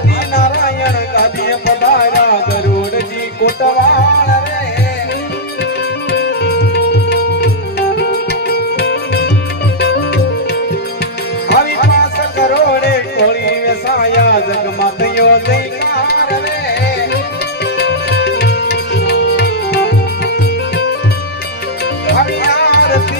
આદિ નારાયણ ગાદીએ પધાર્યા ગરુડજી કોટવાળ રે. આવી પાસ કરોડે કોળી વેસાયા જગમાં થયો દૈકાર રે. આવી આરતી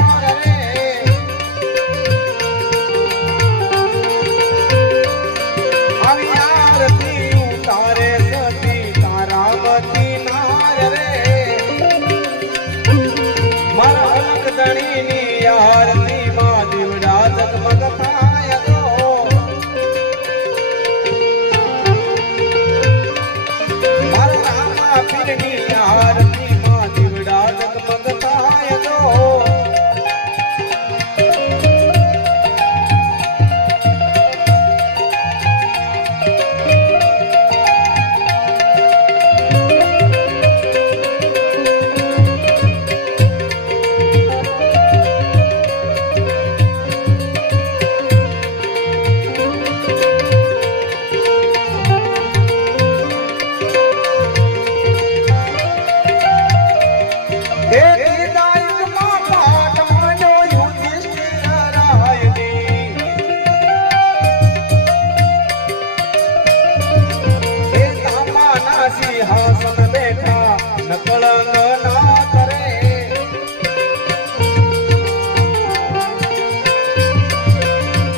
નકળંગ ના કરે.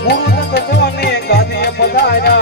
ગુરુ તત્વને કાને પધાર્યા.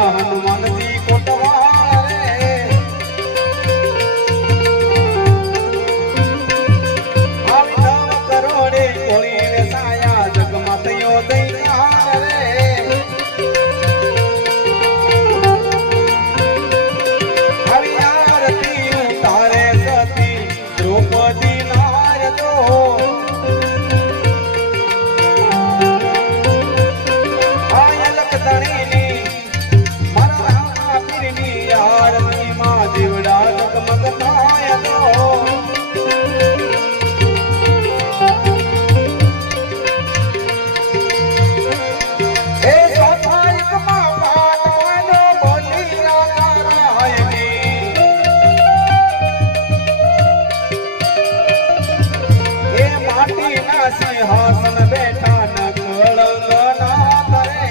સિંહાસન બેઠા ન કળંગના તરે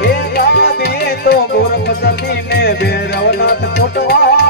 હે ગાદી તો ગોરખ સતી ને ભૈરવનાથ ખોટવા